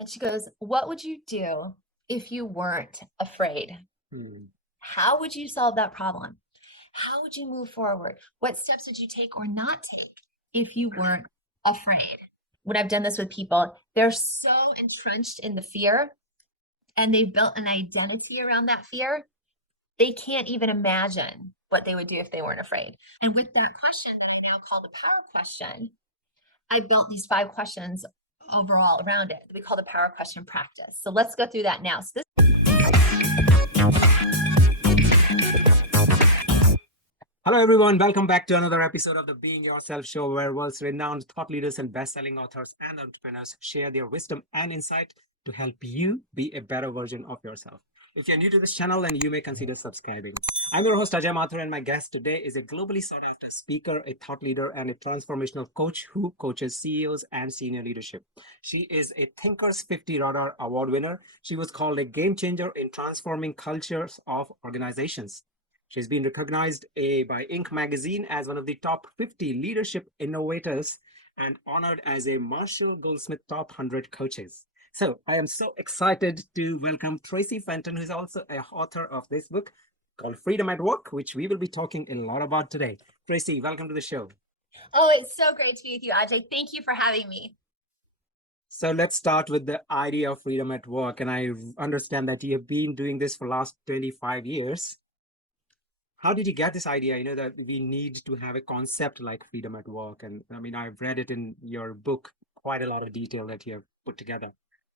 And she goes, what would you do if you weren't afraid? Hmm. How would you solve that problem? How would you move forward? What steps did you take or not take if you weren't afraid? When I've done this with people, they're so entrenched in the fear and they've built an identity around that fear, they can't even imagine what they would do if they weren't afraid. And with that question that I now call the power question, I built these 5 questions overall around it that we call the power question practice. So let's go through that now. So this Hello, everyone. Welcome back to another episode of the Being Yourself show, where world's renowned thought leaders and best-selling authors and entrepreneurs share their wisdom and insight to help you be a better version of yourself. If you're new to this channel, then you may consider subscribing. I'm your host, Ajay Mathur, and my guest today is a globally sought-after speaker, a thought leader, and a transformational coach who coaches CEOs and senior leadership. She is a Thinkers 50 Radar Award winner. She was called a game changer in transforming cultures of organizations. She's been recognized by Inc. magazine as one of the top 50 leadership innovators and honored as a Marshall Goldsmith Top 100 coaches. So I am so excited to welcome Traci Fenton, who's also an author of this book called Freedom at Work, which we will be talking a lot about today. Traci, welcome to the show. Oh, it's so great to be with you, Ajay. Thank you for having me. So let's start with the idea of freedom at work. And I understand that you have been doing this for the last 25 years. How did you get this idea, that we need to have a concept like freedom at work? And I mean, I've read it in your book, quite a lot of detail that you have put together.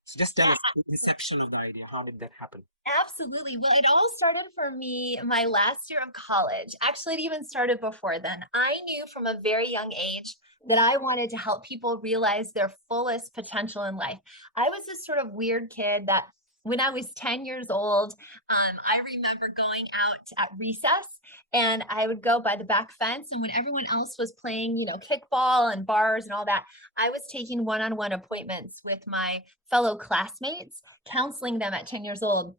So just tell Yeah, us the inception of the idea. How did that happen? absolutely. Well, it all started for me my last year of college. Actually, it even started before then. I knew from a very young age that I wanted to help people realize their fullest potential in life. I was this sort of weird kid that when I was 10 years old, I remember going out at recess and I would go by the back fence. And when everyone else was playing, kickball and bars and all that, I was taking one-on-one appointments with my fellow classmates, counseling them at 10 years old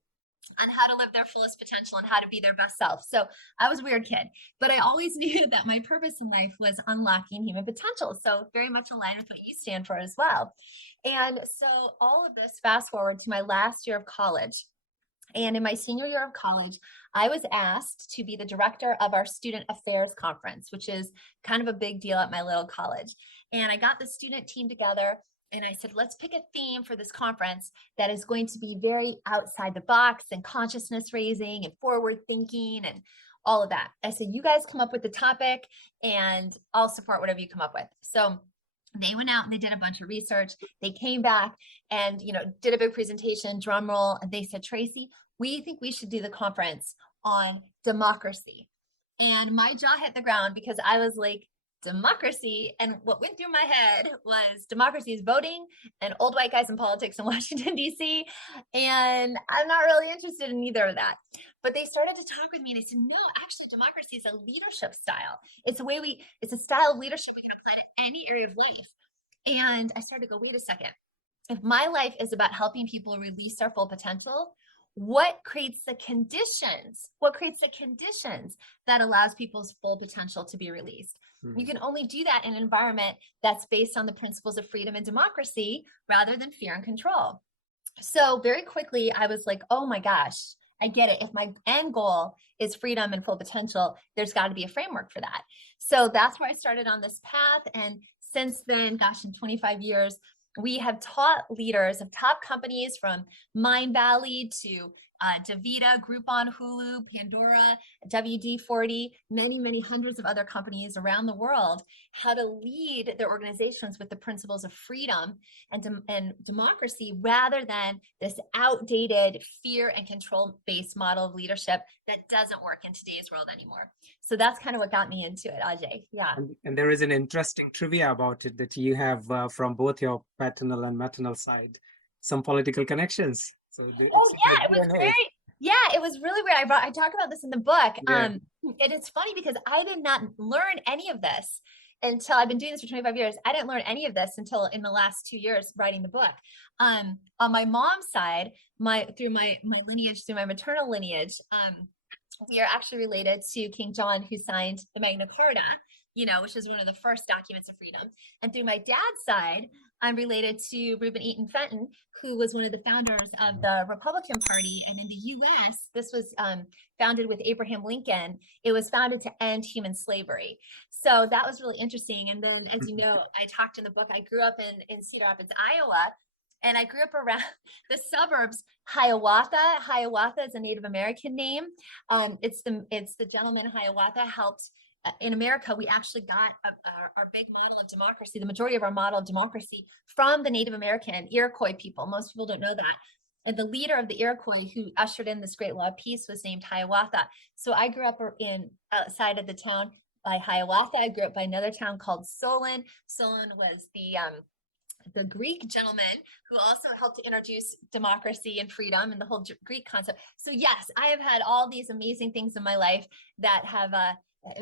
on how to live their fullest potential and how to be their best self. So I was a weird kid, but I always knew that my purpose in life was unlocking human potential. So very much aligned with what you stand for as well. And so all of this, fast forward to my last year of college. And in my senior year of college, I was asked to be the director of our student affairs conference, which is kind of a big deal at my little college. And I got the student team together and I said, let's pick a theme for this conference that is going to be very outside the box and consciousness raising and forward thinking and all of that. I said, you guys come up with the topic and I'll support whatever you come up with. So they went out and they did a bunch of research. They came back and, did a big presentation, drum roll. And they said, Traci, we think we should do the conference on democracy. And my jaw hit the ground because I was like, democracy. And what went through my head was democracy is voting and old white guys in politics in Washington, D.C. And I'm not really interested in either of that. But they started to talk with me and they said, no, actually, democracy is a leadership style. It's a style of leadership we can apply to any area of life. And I started to go, wait a second. If my life is about helping people release their full potential, what creates the conditions? What creates the conditions that allows people's full potential to be released? You can only do that in an environment that's based on the principles of freedom and democracy rather than fear and control. So very quickly, I was like, oh my gosh, I get it. If my end goal is freedom and full potential, there's got to be a framework for that. So that's where I started on this path. And since then, gosh, in 25 years, we have taught leaders of top companies from Mindvalley to DaVita, Groupon, Hulu, Pandora, WD-40, many, many hundreds of other companies around the world, how to lead their organizations with the principles of freedom and democracy rather than this outdated fear and control-based model of leadership that doesn't work in today's world anymore. So that's kind of what got me into it, Ajay. Yeah. And there is an interesting trivia about it that you have from both your paternal and maternal side, some political connections. So Oh it's yeah, like DNA. it was really weird. I talk about this in the book. Yeah. And it's funny because I did not learn any of this until I've been doing this for 25 years. I didn't learn any of this until in the last 2 years writing the book. On my mom's side, through my lineage, through my maternal lineage, we are actually related to King John, who signed the Magna Carta, which is one of the first documents of freedom. And through my dad's side, I'm related to Reuben Eaton Fenton, who was one of the founders of the Republican Party. And in the US, this was founded with Abraham Lincoln. It was founded to end human slavery. So that was really interesting. And then, as you know, I talked in the book, I grew up in Cedar Rapids, Iowa. And I grew up around the suburbs. Hiawatha is a Native American name. It's the gentleman Hiawatha helped. In America, we actually got our big model of democracy, the majority of our model of democracy, from the Native American Iroquois people. Most people don't know that. And the leader of the Iroquois who ushered in this great law of peace was named Hiawatha. So I grew up outside of the town by Hiawatha. I grew up by another town called Solon. Solon was the Greek gentleman who also helped to introduce democracy and freedom and the whole Greek concept. So yes, I have had all these amazing things in my life that have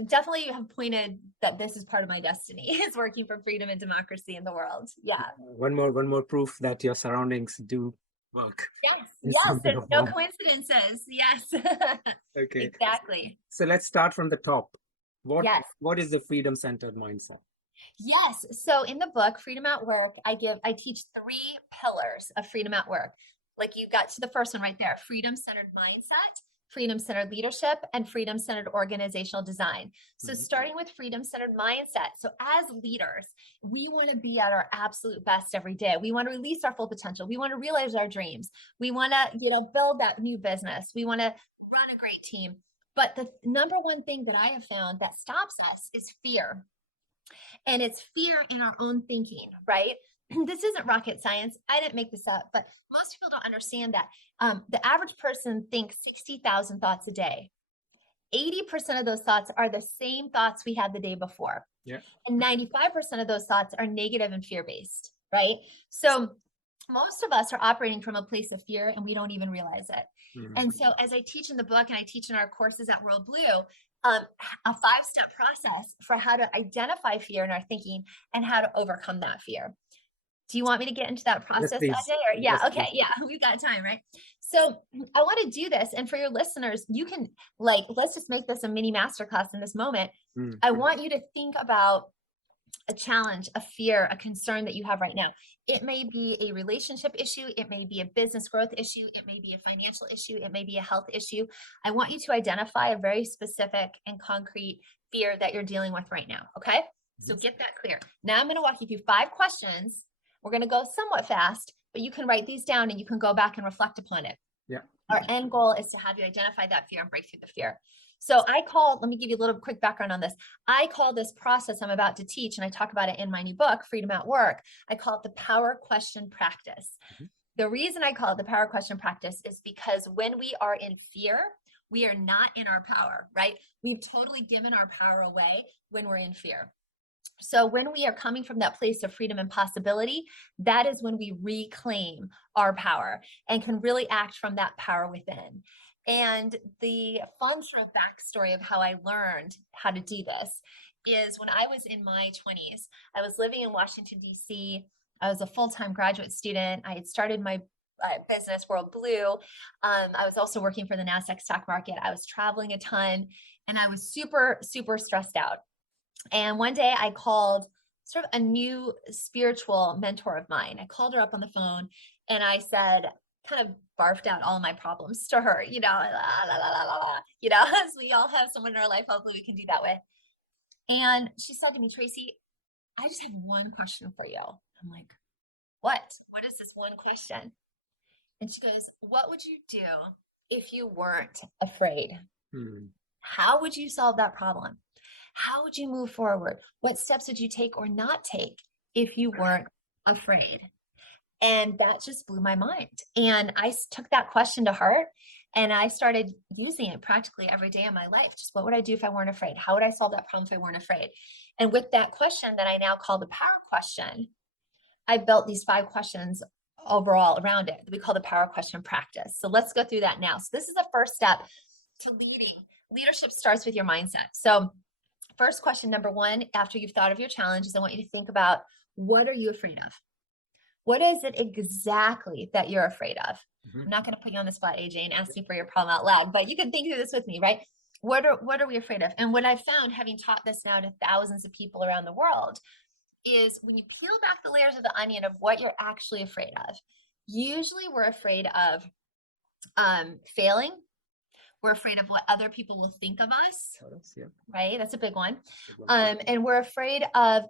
definitely have pointed that this is part of my destiny, is working for freedom and democracy in the world. Yeah. One more proof that your surroundings do work. Yes, there's no coincidences. Yes. Okay. Exactly. So let's start from the top. Yes. What is the freedom-centered mindset? Yes. So in the book, Freedom at Work, I teach 3 pillars of freedom at work. Like you got to the first one right there: freedom-centered mindset, freedom-centered leadership, and freedom-centered organizational design. So starting with freedom-centered mindset. So as leaders, we want to be at our absolute best every day. We want to release our full potential. We want to realize our dreams. We want to, build that new business. We want to run a great team. But the number one thing that I have found that stops us is fear. And it's fear in our own thinking, right? This isn't rocket science. I didn't make this up, but most people don't understand that. The average person thinks 60,000 thoughts a day. 80% of those thoughts are the same thoughts we had the day before. Yeah. And 95% of those thoughts are negative and fear-based, right? So most of us are operating from a place of fear and we don't even realize it. And so as I teach in the book and I teach in our courses at WorldBlu, a 5-step process for how to identify fear in our thinking and how to overcome that fear. Do you want me to get into that process, yes, Ajay? Or, yeah, yes, okay, yeah, we've got time, right? So I want to do this. And for your listeners, you can let's just make this a mini masterclass in this moment. I want you to think about a challenge, a fear, a concern that you have right now. It may be a relationship issue. It may be a business growth issue. It may be a financial issue. It may be a health issue. I want you to identify a very specific and concrete fear that you're dealing with right now. Okay. So get that clear. Now I'm going to walk you through 5 questions. We're going to go somewhat fast, but you can write these down and you can go back and reflect upon it. Yeah. Our end goal is to have you identify that fear and break through the fear. So let me give you a little quick background on this. I call this process I'm about to teach, and I talk about it in my new book, Freedom at Work. I call it the power question practice. The reason I call it the power question practice is because when we are in fear, we are not in our power, right? We've totally given our power away when we're in fear. So when we are coming from that place of freedom and possibility, that is when we reclaim our power and can really act from that power within. And the fun sort of backstory of how I learned how to do this is when I was in my 20s, I was living in Washington, D.C. I was a full-time graduate student. I had started my business, WorldBlu. I was also working for the NASDAQ stock market. I was traveling a ton and I was super, super stressed out. And one day I called sort of a new spiritual mentor of mine. I called her up on the phone and I said, kind of barfed out all my problems to her, as we all have someone in our life, hopefully we can do that with. And she said to me, Traci, I just have one question for you. I'm like, what is this one question? And she goes, what would you do if you weren't afraid? How would you solve that problem? How would you move forward? What steps would you take or not take if you weren't afraid? And that just blew my mind. And I took that question to heart and I started using it practically every day of my life. Just what would I do if I weren't afraid? How would I solve that problem if I weren't afraid? And with that question that I now call the power question, I built these 5 questions overall around it that we call the power question practice. So let's go through that now. So this is the first step to leading. Leadership starts with your mindset. So first question, number 1, after you've thought of your challenges, I want you to think about, what are you afraid of? What is it exactly that you're afraid of? I'm not going to put you on the spot, AJ, and ask you for your problem out loud, but you can think through this with me, right? what are we afraid of? And what I found, having taught this now to thousands of people around the world, is when you peel back the layers of the onion of what you're actually afraid of. Usually we're afraid of failing. We're afraid of what other people will think of us, Yeah. right? That's a big one. Good one. And we're afraid of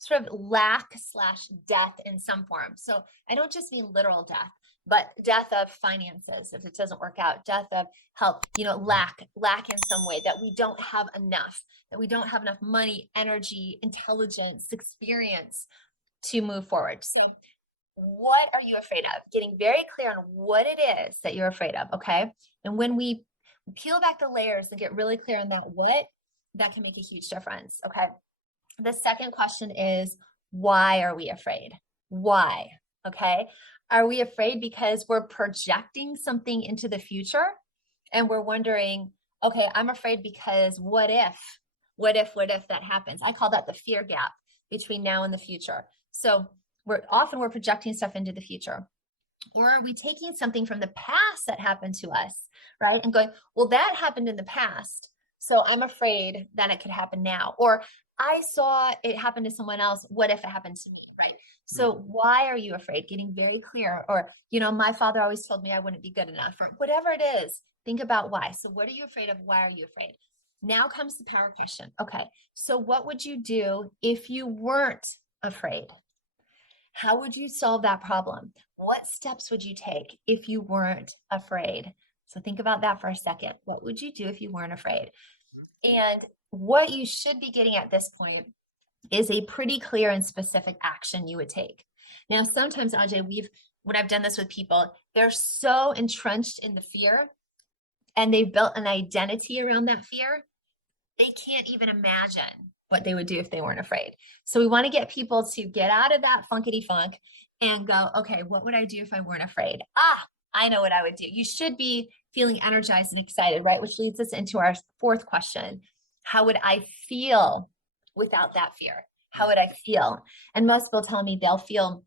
sort of lack / death in some form. So I don't just mean literal death, but death of finances if it doesn't work out, death of health, lack in some way, that we don't have enough, money, energy, intelligence, experience to move forward. So what are you afraid of? Getting very clear on what it is that you're afraid of, okay? And when we peel back the layers and get really clear on that what, that can make a huge difference, okay? The second question is, why are we afraid? Why? Okay. Are we afraid because we're projecting something into the future and we're wondering, okay, I'm afraid because what if that happens? I call that the fear gap between now and the future. So we're projecting stuff into the future. Or are we taking something from the past that happened to us, right? And going, well, that happened in the past, so I'm afraid that it could happen now. Or I saw it happen to someone else. What if it happened to me, right? So why are you afraid? Getting very clear. Or, my father always told me I wouldn't be good enough, or whatever it is. Think about why. So what are you afraid of? Why are you afraid? Now comes the power question. Okay, so what would you do if you weren't afraid? How would you solve that problem? What steps would you take if you weren't afraid? So think about that for a second. What would you do if you weren't afraid? And what you should be getting at this point is a pretty clear and specific action you would take. Now, sometimes, Ajay, when I've done this with people, they're so entrenched in the fear and they've built an identity around that fear, they can't even imagine what they would do if they weren't afraid. So we want to get people to get out of that funkety funk and go, okay, what would I do if I weren't afraid? I know what I would do. You should be feeling energized and excited, right? Which leads us into our fourth question. How would I feel without that fear? How would I feel? And most people tell me they'll feel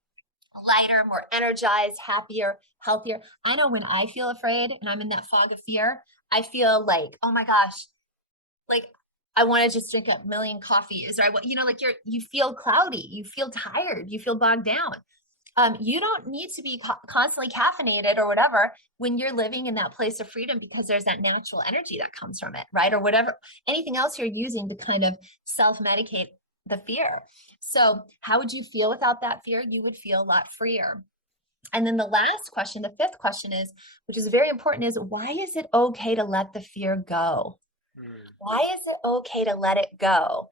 lighter, more energized, happier, healthier. I know when I feel afraid and I'm in that fog of fear, I feel like, oh my gosh, like I want to just drink a million coffees, or like you feel cloudy, you feel tired, you feel bogged down. You don't need to be constantly caffeinated or whatever when you're living in that place of freedom, because there's that natural energy that comes from it, right? Or whatever, anything else you're using to kind of self-medicate the fear. So how would you feel without that fear? You would feel a lot freer. And then the last question, the fifth question is, which is very important, is why is it okay to let the fear go? Why is it okay to let it go?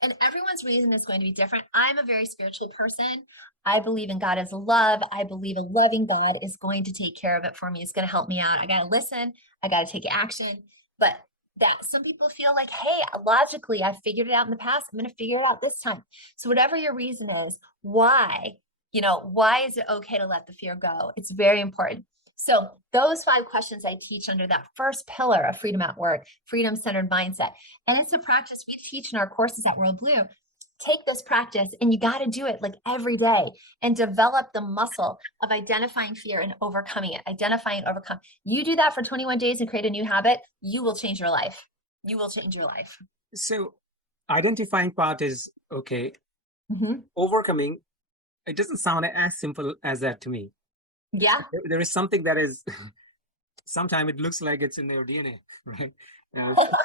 And everyone's reason is going to be different. I'm a very spiritual person. I believe in God as love. I believe a loving God is going to take care of it for me. It's going to help me out. I got to listen. I got to take action. But that some people feel like, hey, logically, I figured it out in the past. I'm going to figure it out this time. So whatever your reason is, why is it okay to let the fear go? It's very important. So those 5 questions I teach under that first pillar of freedom at work, freedom-centered mindset. And it's a practice we teach in our courses at WorldBlu. Take this practice and you got to do it like every day and develop the muscle of identifying fear and overcoming it. Identify and overcome. You do that for 21 days and create a new habit, you will change your life. You will change your life. So identifying part is okay. Overcoming, it doesn't sound as simple as that to me. Yeah. There is something that is, sometimes it looks like it's in their DNA, right?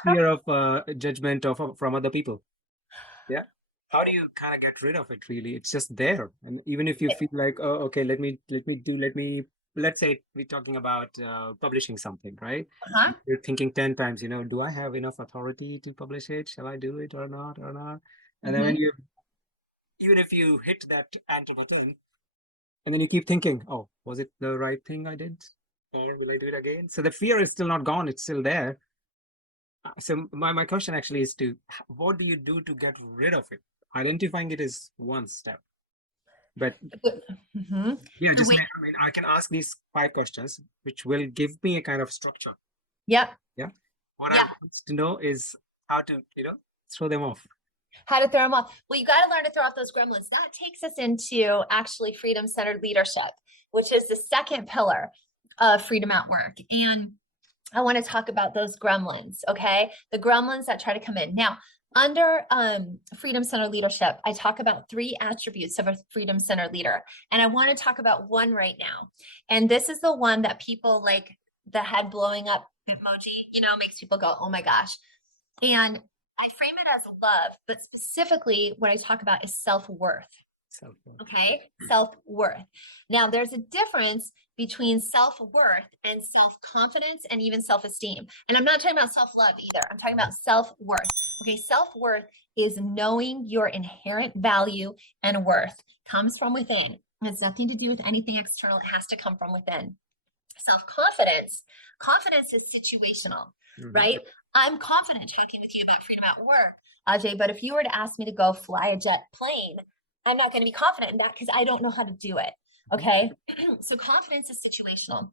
Fear of judgment from other people. Yeah. How do you kind of get rid of it? Really, it's just there. And even if you feel like, oh, okay, let's say we're talking about publishing something, right? You're thinking 10 times, do I have enough authority to publish it? Shall I do it or not? And then even if you hit that enter button, and then you keep thinking, oh, was it the right thing I did? Or will I do it again? So the fear is still not gone. It's still there. So my question actually is what do you do to get rid of it? Identifying it is one step. But yeah, I can ask these 5 questions, which will give me a kind of structure. Yeah. What I want to know is how to, throw them off. How to throw them off. Well, you got to learn to throw off those gremlins. That takes us into actually freedom-centered leadership, which is the second pillar of freedom at work. And I want to talk about those gremlins, okay? The gremlins that try to come in. Now, under Freedom Center leadership, I talk about 3 attributes of a Freedom Center leader. And I want to talk about one right now. And this is the one that people like the head blowing up emoji, makes people go, oh my gosh. And I frame it as love, but specifically what I talk about is self-worth. Self-worth. Okay, self-worth. Now, there's a difference between self-worth and self-confidence and even self-esteem. And I'm not talking about self-love either. I'm talking about self-worth. Okay, self-worth is knowing your inherent value and worth comes from within. It has nothing to do with anything external. It has to come from within. Self-confidence, confidence is situational, right? I'm confident talking with you about freedom at work, Ajay, but if you were to ask me to go fly a jet plane, I'm not going to be confident in that because I don't know how to do it. Okay. So confidence is situational.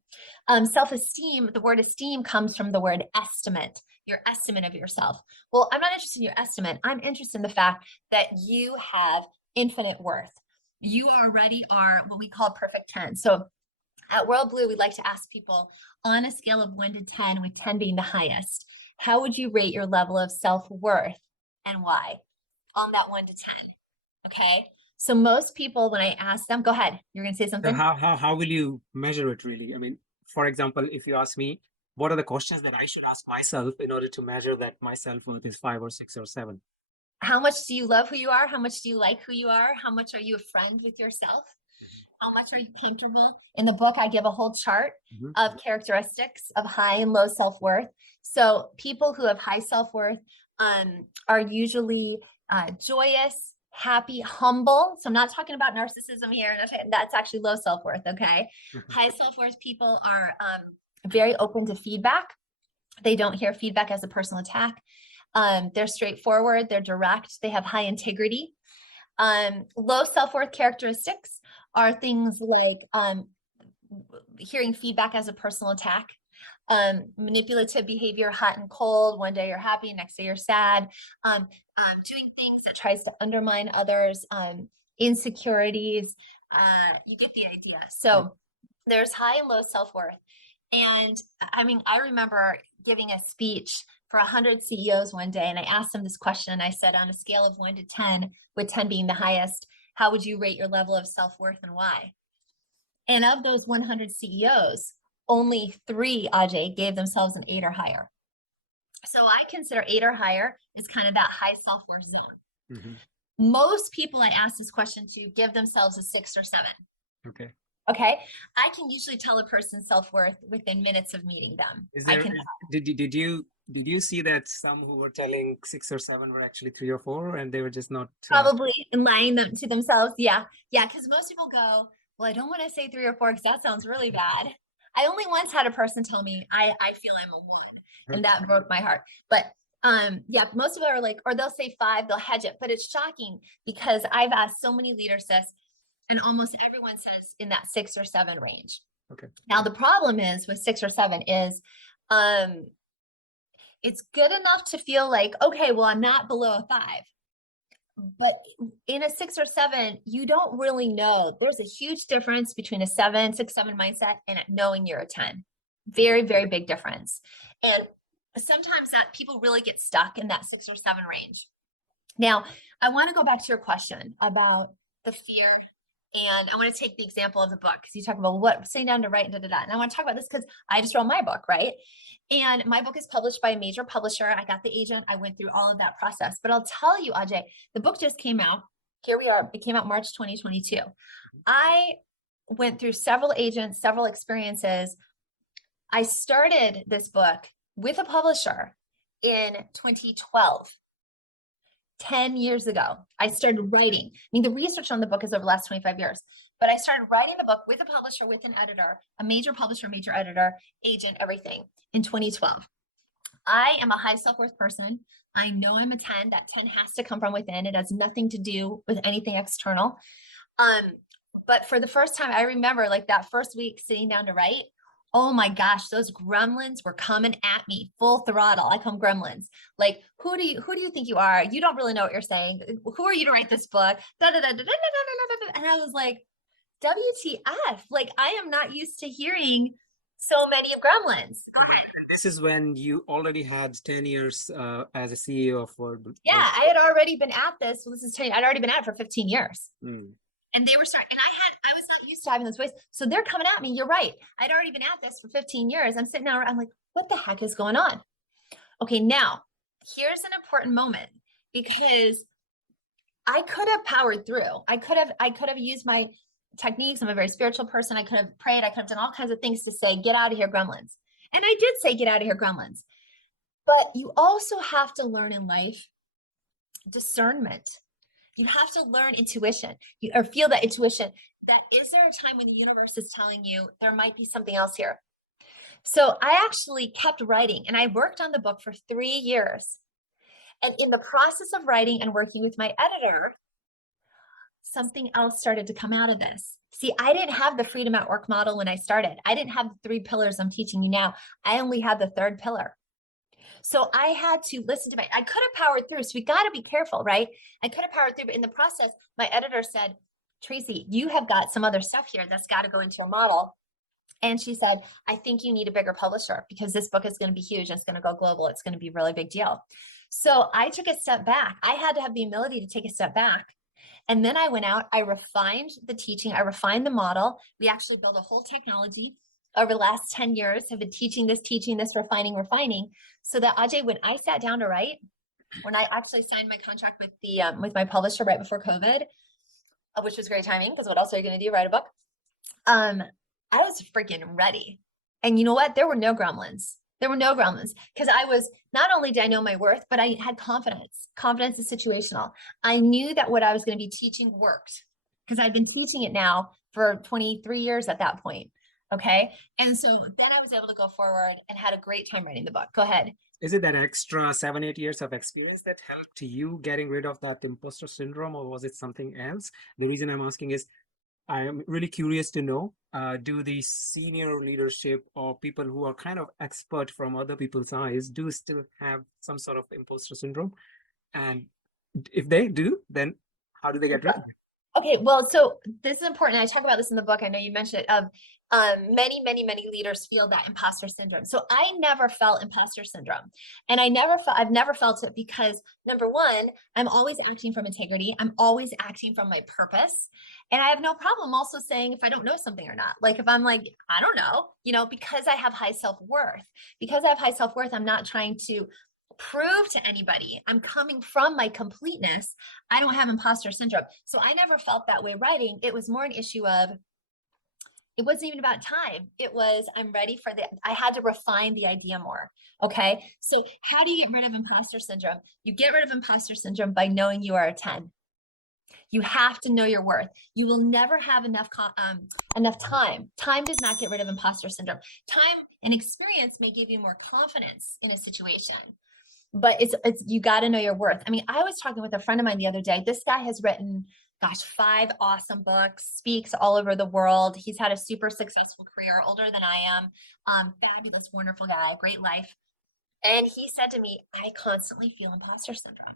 Self-esteem, the word esteem comes from the word estimate, your estimate of yourself. Well, I'm not interested in your estimate. I'm interested in the fact that you have infinite worth. You already are what we call perfect 10. So at WorldBlu, we like to ask people on a scale of 1 to 10, with 10 being the highest, how would you rate your level of self-worth and why on that 1 to 10? Okay. So most people, when I ask them, go ahead, you're going to say So something. how will you measure it really? I mean, for example, if you ask me, what are the questions that I should ask myself in order to measure that my self-worth is 5 or 6 or 7? How much do you love who you are? How much do you like who you are? How much are you a friend with yourself? How much are you comfortable? In the book, I give a whole chart of characteristics of high and low self-worth. So people who have high self-worth are usually joyous, happy, humble. So I'm not talking about narcissism here. That's actually low self-worth, okay? High self-worth people are very open to feedback. They don't hear feedback as a personal attack. They're straightforward, they're direct, they have high integrity. Low self-worth characteristics are things like hearing feedback as a personal attack, manipulative behavior, hot and cold. One day you're happy, next day you're sad. Doing things that tries to undermine others, insecurities. You get the idea. So there's high and low self-worth. And I mean, I remember giving a speech for 100 CEOs one day, and I asked them this question. And I said, on a scale of 1 to 10, with 10 being the highest, how would you rate your level of self-worth and why? And of those 100 CEOs, only 3, Ajay, gave themselves an 8 or higher. So I consider 8 or higher is kind of that high self-worth zone. Most people I ask this question to give themselves a 6 or 7. Okay. Okay. I can usually tell a person's self-worth within minutes of meeting them. Did you see that some who were telling 6 or 7 were actually 3 or 4 and they were just not probably lying them to themselves? Yeah. Because most people go, well, I don't want to say 3 or 4 because that sounds really bad. I only once had a person tell me I feel I'm a 1, and that broke my heart. But most of them are like, or they'll say 5, they'll hedge it. But it's shocking because I've asked so many leaders this, and almost everyone says in that 6 or 7 range. Okay. Now the problem is with 6 or 7 is it's good enough to feel like, okay, well, I'm not below a 5. But in a 6 or 7, you don't really know. There's a huge difference between a 6, 7 mindset and knowing you're a 10. Very, very big difference. And sometimes that people really get stuck in that 6 or 7 range. Now, I want to go back to your question about the fear. And I want to take the example of the book because you talk about what sitting down to write, and I want to talk about this because I just wrote my book, right? And my book is published by a major publisher. I got the agent. I went through all of that process. But I'll tell you, Ajay, the book just came out. Here we are. It came out March 2022. I went through several agents, several experiences. I started this book with a publisher in 2012. 10 years ago, I started writing. I mean, the research on the book is over the last 25 years, but I started writing the book with a publisher, with an editor, a major publisher, major editor, agent, everything in 2012. I am a high self-worth person. I know I'm a 10. That 10 has to come from within. It has nothing to do with anything external. But for the first time, I remember like that first week sitting down to write, oh my gosh, those gremlins were coming at me full throttle. I call them gremlins. Like, who do you think you are? You don't really know what you're saying. Who are you to write this book? And I was like, WTF? Like, I am not used to hearing So many of gremlins. This is when you already had 10 years as a CEO of Yeah, World. I had already been at this. Well, this is 10, I'd already been at it for 15 years. Mm. And they were starting, and I was not used to having those voices. So they're coming at me. You're right. I'd already been at this for 15 years. I'm sitting there, I'm like, what the heck is going on? Okay, now here's an important moment because I could have powered through. I could have used my techniques. I'm a very spiritual person. I could have prayed. I could have done all kinds of things to say, get out of here, gremlins. And I did say, get out of here, gremlins. But you also have to learn in life discernment. You have to learn intuition, or feel that intuition. That is there a time when the universe is telling you there might be something else here? So I actually kept writing, and I worked on the book for 3 years. And in the process of writing and working with my editor, something else started to come out of this. See, I didn't have the freedom at work model when I started. I didn't have the 3 pillars I'm teaching you now. I only had the 3rd pillar. So I had to listen to I could have powered through. So we got to be careful, right? I could have powered through, but in the process, my editor said, Traci, you have got some other stuff here that's got to go into a model. And she said, I think you need a bigger publisher because this book is going to be huge. It's going to go global. It's going to be a really big deal. So I took a step back. I had to have the ability to take a step back. And then I went out, I refined the teaching, I refined the model. We actually built a whole technology over the last 10 years, have been teaching this, refining, so that Ajay, when I sat down to write, when I actually signed my contract with my publisher right before COVID, which was great timing because what else are you going to do? Write a book? I was freaking ready. And you know what? There were no gremlins. There were no gremlins because not only did I know my worth, but I had confidence. Confidence is situational. I knew that what I was going to be teaching worked because I'd been teaching it now for 23 years at that point. Okay. And so then I was able to go forward and had a great time writing the book. Go ahead. Is it that extra 7, 8 years of experience that helped you getting rid of that imposter syndrome, or was it something else? The reason I'm asking is I am really curious to know, do the senior leadership or people who are kind of expert from other people's eyes do still have some sort of imposter syndrome? And if they do, then how do they get rid of it? Okay, well, so this is important. I talk about this in the book. I know you mentioned it. Many leaders feel that imposter syndrome. So I never felt imposter syndrome, and I've never felt it because number one, I'm always acting from integrity. I'm always acting from my purpose, and I have no problem also saying if I don't know something or not. Like if I'm like I don't know, because I have high self worth. Because I have high self worth, I'm not trying to prove to anybody. I'm coming from my completeness. I don't have imposter syndrome. So I never felt that way writing. It was more an issue of, it wasn't even about time. It was, I had to refine the idea more. Okay. So how do you get rid of imposter syndrome? You get rid of imposter syndrome by knowing you are a 10. You have to know your worth. You will never have enough time. Time does not get rid of imposter syndrome. Time and experience may give you more confidence in a situation, but it's you got to know your worth. I mean, I was talking with a friend of mine the other day. This guy has written, 5 awesome books, speaks all over the world. He's had a super successful career, older than I am. Fabulous, wonderful guy, great life. And he said to me, I constantly feel imposter syndrome,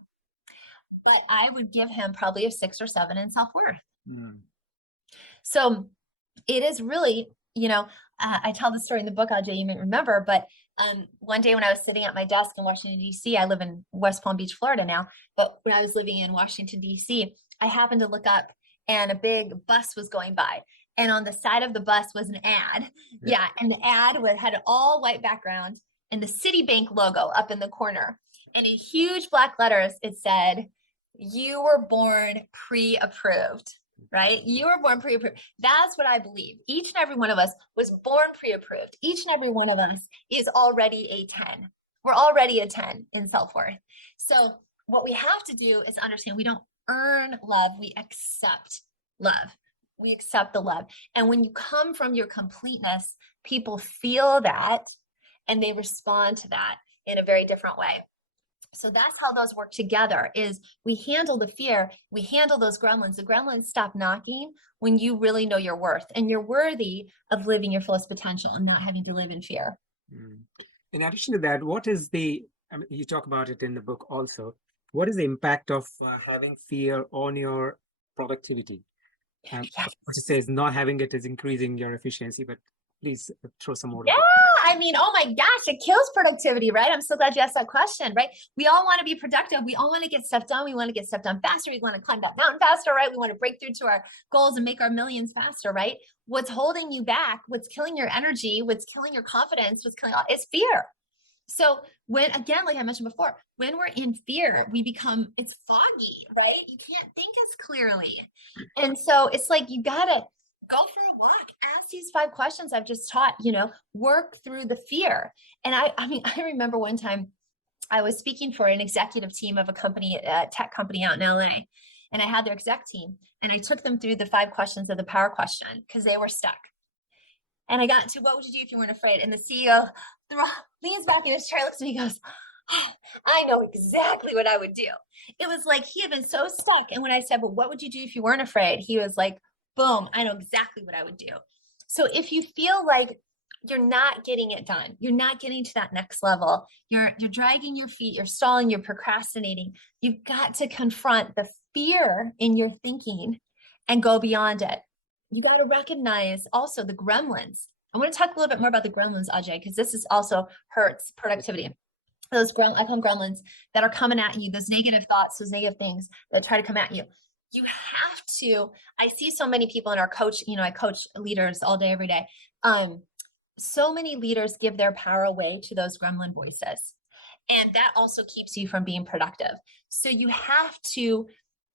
but I would give him probably a 6 or 7 in self-worth. So it is really, I tell the story in the book, Ajay, you may remember, but one day when I was sitting at my desk in Washington, D.C., I live in West Palm Beach, Florida now, but when I was living in Washington, D.C., I happened to look up and a big bus was going by. And on the side of the bus was an ad. Yeah. And the ad had an all white background and the Citibank logo up in the corner. And in huge black letters, it said, you were born pre-approved. Right? You were born pre-approved. That's what I believe. Each and every one of us was born pre-approved. Each and every one of us is already a 10. We're already a 10 in self-worth. So what we have to do is understand we don't earn love. We accept love. We accept the love. And when you come from your completeness, people feel that and they respond to that in a very different way. So that's how those work together is we handle the fear, we handle those gremlins. The gremlins stop knocking when you really know your worth and you're worthy of living your fullest potential and not having to live in fear. In addition to that, you talk about it in the book also, what is the impact of having fear on your productivity? Yes. What it says, not having it is increasing your efficiency, but Please throw some more. Yeah, I mean, oh my gosh, it kills productivity, right? I'm so glad you asked that question, right? We all want to be productive. We all want to get stuff done. We want to get stuff done faster. We want to climb that mountain faster, right? We want to break through to our goals and make our millions faster, right? What's holding you back, what's killing your energy, what's killing your confidence, what's killing all is fear. So when, again, like I mentioned before, when we're in fear, it's foggy, right? You can't think as clearly. And so it's like, you gotta go for a walk, ask these 5 questions I've just taught, work through the fear. And I mean, I remember one time I was speaking for an executive team of a company, a tech company out in LA, and I had their exec team and I took them through the 5 questions of the power question because they were stuck. And I got to, what would you do if you weren't afraid? And the CEO leans back in his chair, looks at me, goes, oh, I know exactly what I would do. It was like he had been so stuck. And when I said, well, what would you do if you weren't afraid? He was like, boom, I know exactly what I would do. So if you feel like you're not getting it done, you're not getting to that next level, you're dragging your feet, you're stalling, you're procrastinating, you've got to confront the fear in your thinking and go beyond it. You got to recognize also the gremlins. I want to talk a little bit more about the gremlins, Ajay, because this is also hurts productivity. I call them gremlins that are coming at you, those negative thoughts, those negative things that try to come at you. You have to, I see so many people in our coach, I coach leaders all day, every day. So many leaders give their power away to those gremlin voices. And that also keeps you from being productive. So you have to,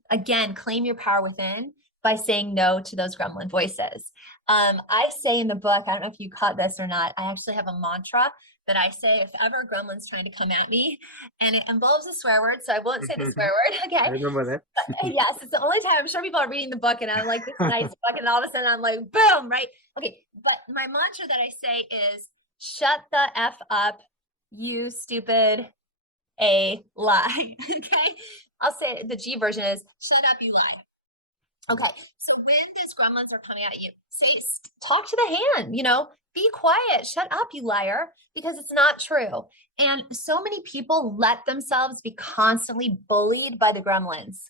again, claim your power within by saying no to those gremlin voices. I say in the book, I don't know if you caught this or not, I actually have a mantra that I say if ever a gremlin's trying to come at me, and it involves a swear word, so I won't say the swear word, okay? I remember that. But, yes, it's the only time. I'm sure people are reading the book and I'm like, this nice book, and all of a sudden I'm like, boom, right? Okay, but my mantra that I say is, shut the F up, you stupid A lie, okay? I'll say the G version is, shut up, you lie. Okay, so when these gremlins are coming at you, say, talk to the hand, be quiet, shut up, you liar, because it's not true. And so many people let themselves be constantly bullied by the gremlins.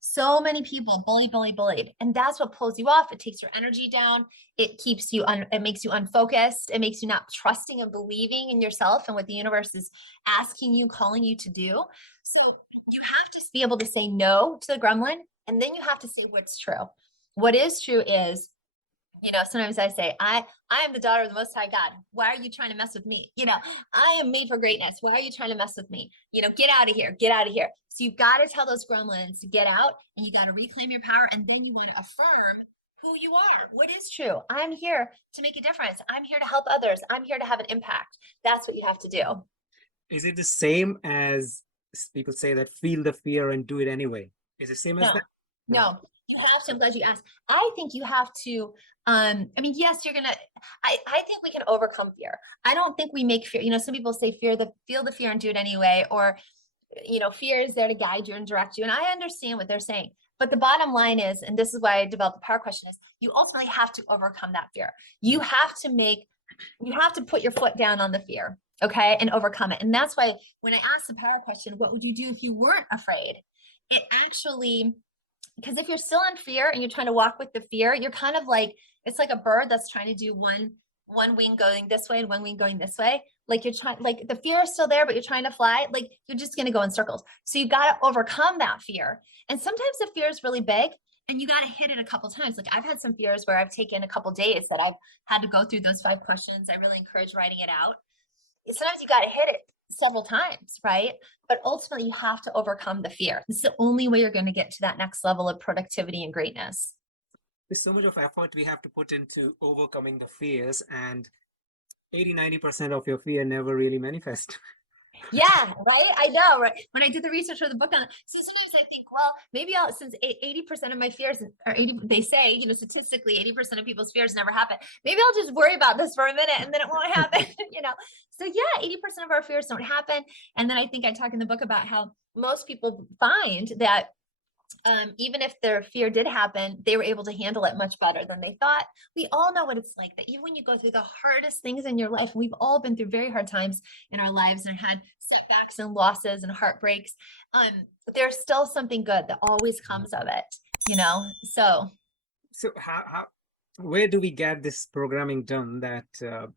So many people bullied. And that's what pulls you off. It takes your energy down. It keeps you, it makes you unfocused. It makes you not trusting and believing in yourself and what the universe is asking you, calling you to do. So you have to be able to say no to the gremlin. And then you have to say what's true. What is true is, sometimes I say, I am the daughter of the Most High God. Why are you trying to mess with me? I am made for greatness. Why are you trying to mess with me? Get out of here. Get out of here. So you've got to tell those gremlins to get out, and you got to reclaim your power. And then you want to affirm who you are. What is true? I'm here to make a difference. I'm here to help others. I'm here to have an impact. That's what you have to do. Is it the same as people say that feel the fear and do it anyway? Is it the same as that? No, you have to. I'm glad you asked. I think you have to. Yes, you're gonna. I think we can overcome fear. I don't think we make fear. Some people say feel the fear and do it anyway, or fear is there to guide you and direct you. And I understand what they're saying. But the bottom line is, and this is why I developed the power question, is you ultimately have to overcome that fear. You have to put your foot down on the fear, okay, and overcome it. And that's why when I asked the power question, what would you do if you weren't afraid? It actually, because if you're still in fear and you're trying to walk with the fear, you're kind of like, it's like a bird that's trying to do one wing going this way and one wing going this way. Like you're trying, like the fear is still there, but you're trying to fly. Like you're just going to go in circles. So you got to overcome that fear. And sometimes the fear is really big and you got to hit it a couple times. Like I've had some fears where I've taken a couple days that I've had to go through those 5 questions. I really encourage writing it out. Sometimes you got to hit it several times, right? But ultimately you have to overcome the fear. It's the only way you're going to get to that next level of productivity and greatness. There's so much of effort we have to put into overcoming the fears, and 80-90% of your fear never really manifest. Yeah, right. I know, right? When I did the research for the book on, sometimes I think, well, maybe since 80% of my fears, or 80, they say, statistically, 80% of people's fears never happen. Maybe I'll just worry about this for a minute and then it won't happen, So yeah, 80% of our fears don't happen. And then I think I talk in the book about how most people find that even if their fear did happen, they were able to handle it much better than they thought. We all know what it's like, that even when you go through the hardest things in your life, we've all been through very hard times in our lives and had setbacks and losses and heartbreaks. There's still something good that always comes of it, So how where do we get this programming done that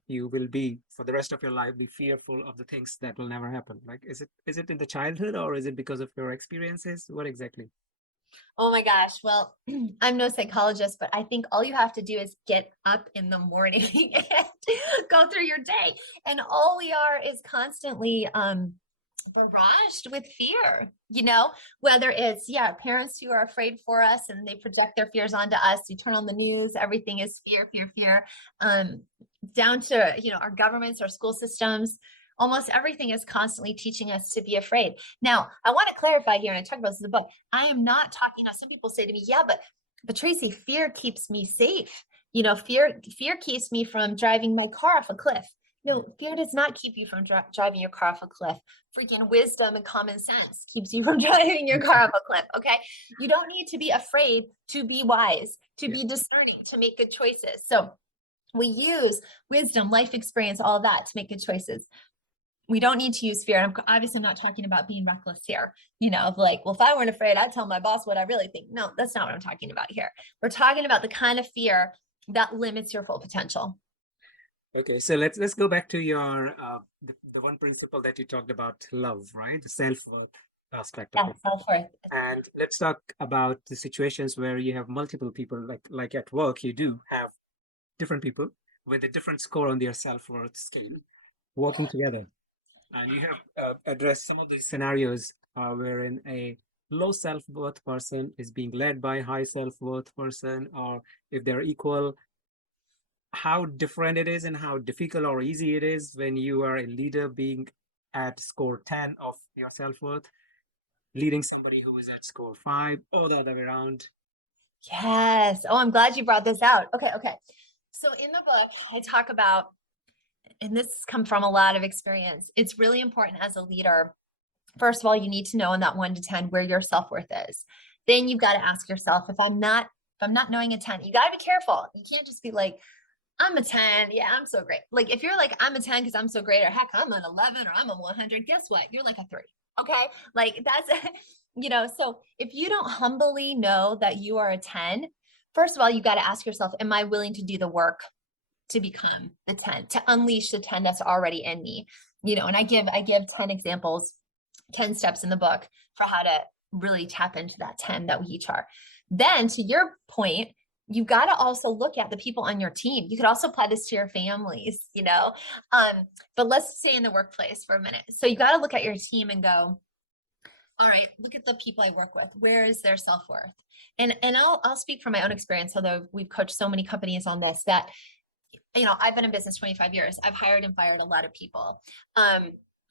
you will be for the rest of your life be fearful of the things that will never happen? Like, is it in the childhood or is it because of your experiences? What exactly? Oh my gosh. Well, I'm no psychologist, but I think all you have to do is get up in the morning and go through your day. And all we are is constantly barraged with fear, whether it's, yeah, parents who are afraid for us and they project their fears onto us. You turn on the news, everything is fear, fear, fear. Um, Down to, our governments, our school systems, almost everything is constantly teaching us to be afraid. Now, I want to clarify here, and I talk about this in the book. I am not talking. Now, some people say to me, "Yeah, but Traci, fear keeps me safe. Fear keeps me from driving my car off a cliff." No, fear does not keep you from driving your car off a cliff. Freaking wisdom and common sense keeps you from driving your car off a cliff. Okay, you don't need to be afraid to be wise, to Yeah. be discerning, to make good choices. So we use wisdom, life experience, all of that to make good choices. We don't need to use fear. Obviously, I'm not talking about being reckless here, of like, well, if I weren't afraid, I'd tell my boss what I really think. No, that's not what I'm talking about here. We're talking about the kind of fear that limits your full potential. Okay, so let's go back to your the one principle that you talked about, love, right? The self-worth aspect of Yeah, it. self-worth. And let's talk about the situations where you have multiple people, like at work, you do have different people with a different score on their self-worth scale working together. And you have addressed some of these scenarios wherein a low self-worth person is being led by a high self-worth person, or if they're equal, how different it is and how difficult or easy it is when you are a leader being at score 10 of your self-worth, leading somebody who is at score 5 or the other way around. Yes. Oh, I'm glad you brought this out. Okay, okay. So in the book, I talk about, and this has come from a lot of experience, it's really important as a leader. First of all, you need to know in that 1 to 10 where your self-worth is. Then you've got to ask yourself, if I'm not knowing a 10, you got to be careful. You can't just be like, I'm a 10. Yeah, I'm so great. Like if you're like, I'm a 10 because I'm so great, or heck, I'm an 11 or I'm a 100, guess what? You're like a 3. Okay. Like that's, so if you don't humbly know that you are a 10, first of all, you got to ask yourself, am I willing to do the work to become the 10, to unleash the 10 that's already in me? And I give 10 examples, 10 steps in the book for how to really tap into that 10 that we each are. Then to your point, you got to also look at the people on your team. You could also apply this to your families, but let's stay in the workplace for a minute. So you got to look at your team and go, all right, look at the people I work with. Where is their self-worth? And I'll speak from my own experience, although we've coached so many companies on this, that I've been in business 25 years. I've hired and fired a lot of people.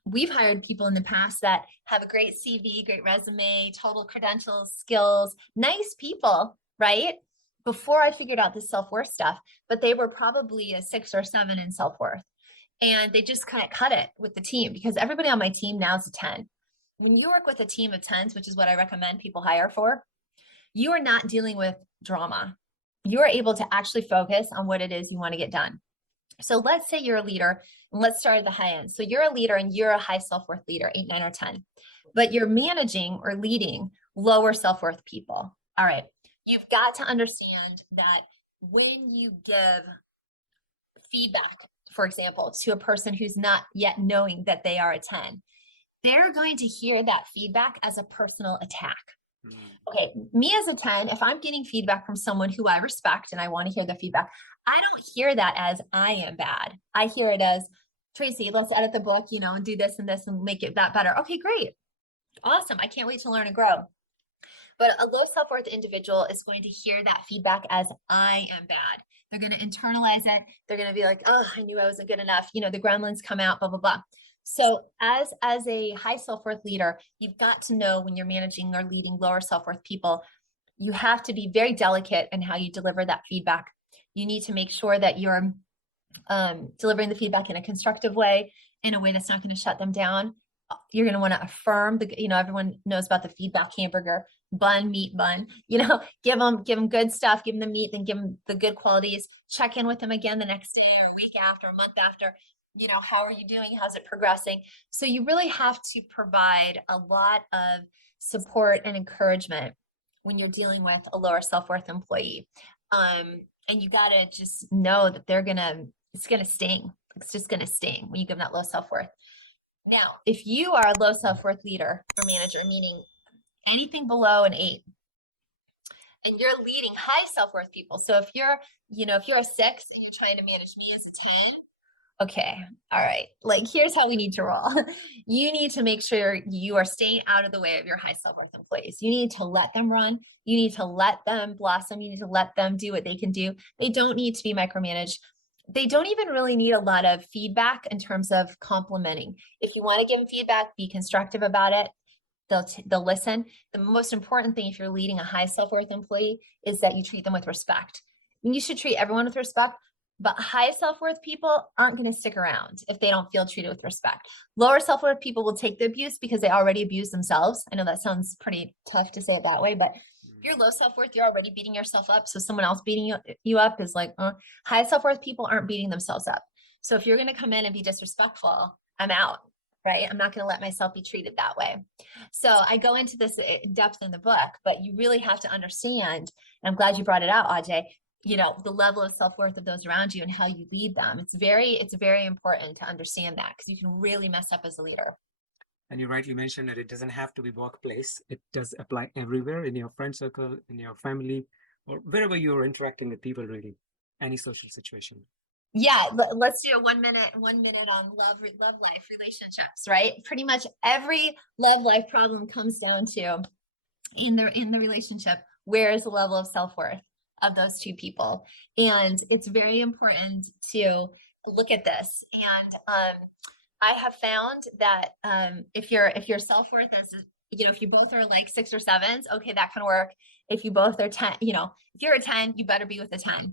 We've hired people in the past that have a great CV, great resume, total credentials, skills, nice people, right? Before I figured out this self-worth stuff, but they were probably a 6 or 7 in self-worth. And they just kind of cut it with the team because everybody on my team now is a 10. When you work with a team of 10s, which is what I recommend people hire for, you are not dealing with drama. You are able to actually focus on what it is you want to get done. So let's say you're a leader, and let's start at the high end. So you're a leader and you're a high self-worth leader, 8, 9, or 10, but you're managing or leading lower self-worth people. All right. You've got to understand that when you give feedback, for example, to a person who's not yet knowing that they are a 10, they're going to hear that feedback as a personal attack. Okay, me as a 10, if I'm getting feedback from someone who I respect and I want to hear the feedback, I don't hear that as I am bad. I hear it as, Traci, let's edit the book, and do this and make it that better. Okay, great. Awesome. I can't wait to learn and grow. But a low self-worth individual is going to hear that feedback as I am bad. They're going to internalize it. They're going to be like, oh, I knew I wasn't good enough. The gremlins come out, blah, blah, blah. So as a high self-worth leader, you've got to know when you're managing or leading lower self-worth people, you have to be very delicate in how you deliver that feedback. You need to make sure that you're delivering the feedback in a constructive way, in a way that's not going to shut them down. You're going to want to affirm everyone knows about the feedback hamburger bun, meat bun, give them good stuff, give them the meat, then give them the good qualities, check in with them again the next day or a week after, a month after, how are you doing? How's it progressing? So you really have to provide a lot of support and encouragement when you're dealing with a lower self-worth employee. And you got to just know that it's going to sting. It's just going to sting when you give them that low self-worth. Now, if you are a low self-worth leader or manager, meaning anything below an 8, then you're leading high self-worth people. So if you're, if you're a 6 and you're trying to manage me as a 10, okay, all right, like here's how we need to roll. You need to make sure you are staying out of the way of your high self-worth employees. You need to let them run. You need to let them blossom. You need to let them do what they can do. They don't need to be micromanaged. They don't even really need a lot of feedback in terms of complimenting. If you want to give them feedback, be constructive about it. They'll listen. The most important thing if you're leading a high self-worth employee is that you treat them with respect. And you should treat everyone with respect, but high self-worth people aren't going to stick around if they don't feel treated with respect. Lower self-worth people will take the abuse because they already abuse themselves. I know that sounds pretty tough to say it that way, but if you're low self-worth, you're already beating yourself up. So someone else beating you up is like, high self-worth people aren't beating themselves up. So if you're going to come in and be disrespectful, I'm out, right? I'm not going to let myself be treated that way. So I go into this in depth in the book, but you really have to understand, and I'm glad you brought it out, Ajay, the level of self-worth of those around you and how you lead them. It's very important to understand that because you can really mess up as a leader. And you rightly mentioned that it doesn't have to be workplace. It does apply everywhere in your friend circle, in your family, or wherever you're interacting with people, really, any social situation. Yeah, let's do a 1 minute on love life relationships, right? Pretty much every love life problem comes down to in the relationship, where is the level of self-worth of those two people? And it's very important to look at this. And I have found that if your self-worth is, if you both are like 6 or 7s, okay, that can work. If you both are 10, if you're a 10, you better be with a 10.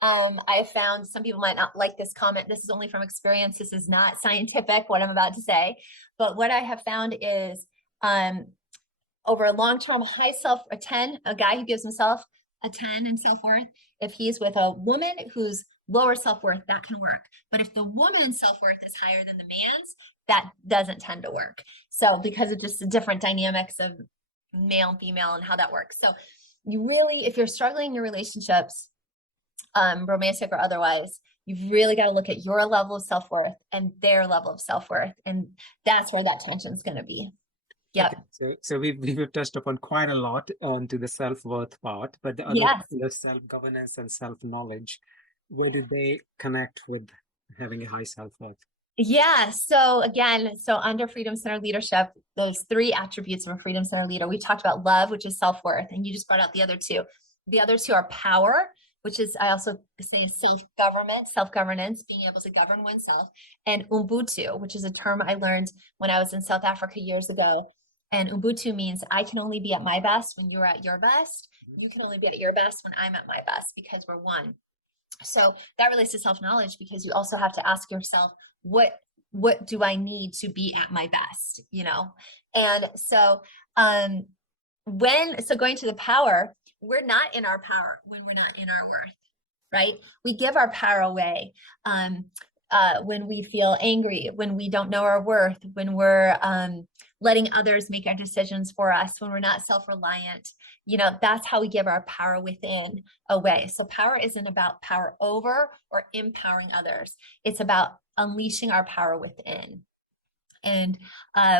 I found some people might not like this comment. This is only from experience. This is not scientific, what I'm about to say. But what I have found is over a long-term a 10, a guy who gives himself a 10 in self-worth, if he's with a woman who's lower self-worth, that can work. But if the woman's self-worth is higher than the man's, that doesn't tend to work. So because of just the different dynamics of male and female and how that works. So you really, if you're struggling in your relationships, romantic or otherwise, you've really got to look at your level of self-worth and their level of self-worth. And that's where that tension is going to be. Yep. Okay. So we've touched upon quite a lot onto the self-worth part, but the other Yes. the self-governance and self-knowledge, where do they connect with having a high self-worth? Yeah. So again, under Freedom Center leadership, those 3 attributes of a Freedom Center leader, we talked about love, which is self-worth, and you just brought out the other 2. The other 2 are power, which is, I also say self-governance, being able to govern oneself, and Ubuntu, which is a term I learned when I was in South Africa years ago. And Ubuntu means I can only be at my best when you're at your best. You can only be at your best when I'm at my best because we're one. So that relates to self-knowledge because you also have to ask yourself, what do I need to be at my best? And so going to the power, we're not in our power when we're not in our worth, right? We give our power away when we feel angry, when we don't know our worth, when we're letting others make our decisions for us, when we're not self-reliant. That's how we give our power within away. So power isn't about power over or empowering others. It's about unleashing our power within. And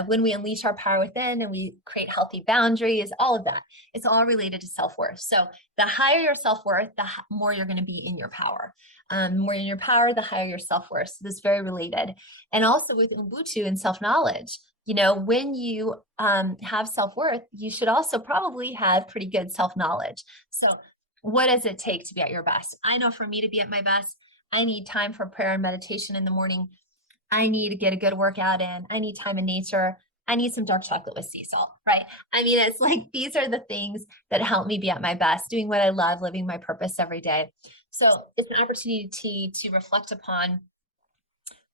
when we unleash our power within and we create healthy boundaries, all of that, it's all related to self-worth. So the higher your self-worth, the more you're going to be in your power. The more in your power, the higher your self-worth. So this is very related. And also with Ubuntu and self-knowledge, when you have self-worth, you should also probably have pretty good self-knowledge. So what does it take to be at your best? I know for me to be at my best, I need time for prayer and meditation in the morning. I need to get a good workout in. I need time in nature. I need some dark chocolate with sea salt, right? I mean, it's like, these are the things that help me be at my best, doing what I love, living my purpose every day. So it's an opportunity to reflect upon,